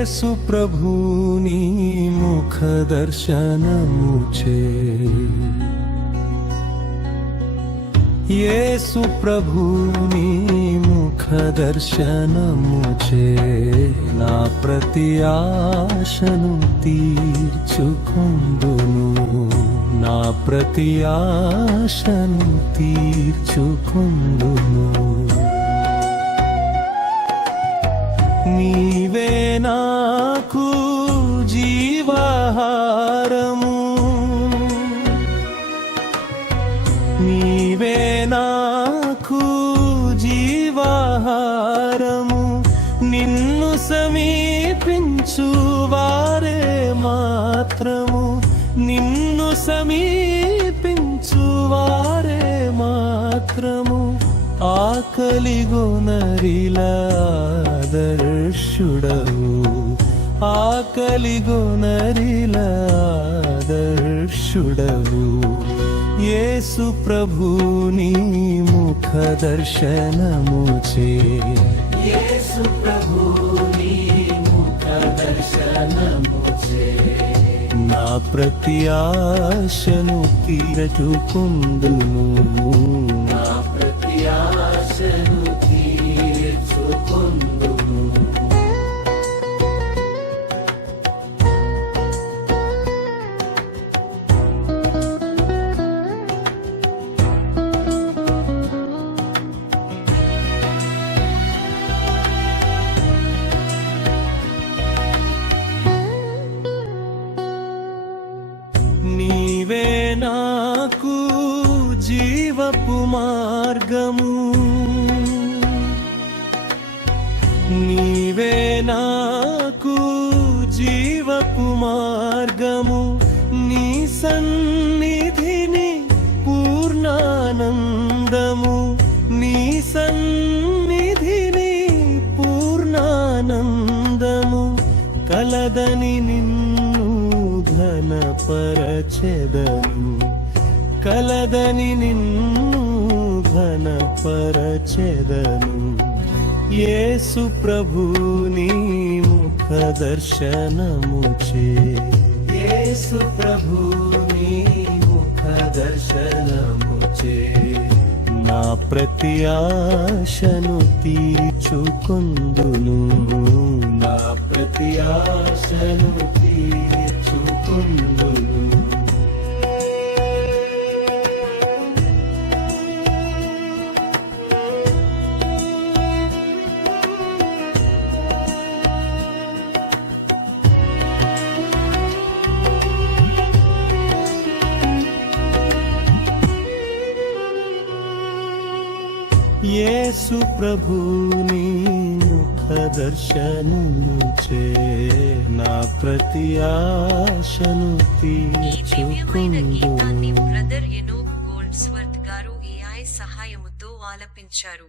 యేసు ప్రభుని ముఖ దర్శనముచే యేసు ప్రభుని ముఖ దర్శనముచే నా ప్రతి ఆశను తీర్చుకొందును నా ప్రతి ఆశను తీర్చుకొందును నీవే నాకు జీవాహారము నీవే నాకు జీవాహారము నిన్ను సమీపించు వారే మాత్రము నిన్ను సమీపించు వారే మాత్రము ఆకలిగొనరిలా ఆదర్శుడవు ఆకలిగొనరిలా ఆదర్శుడవు యేసు ప్రభుని ముఖ దర్శనముచే యేసు ప్రభుని ముఖ దర్శనముచే నా ప్రతి ఆశను తీర్చుకొందును నా ప్రతి ఆశను తీర్చుకొందును నీవే నాకు జీవపు మార్గము నీవే నాకు జీవపు మార్గము నీ సన్నిధిని పూర్ణానందము నీ సన్నిధిని పూర్ణానందము కలదని నిన్ను ఘనపరచెదను కలదని నిన్ను ఘనపరచెదను యేసు ప్రభుని ముఖ దర్శనముచే యేసు ప్రభుని ముఖ దర్శనముచే నా ప్రతి ఆశను తీర్చుకొందును నా ప్రతి ఆశను తీర్చుకొందును యేసు ప్రభుని ముఖ దర్శనముచే నా ప్రతి ఆశను తీర్చుకొందును బ్రదర్ ఎనోక్ గోల్డ్స్వర్త్ గారు AI సహాయముతో ఆలపించారు.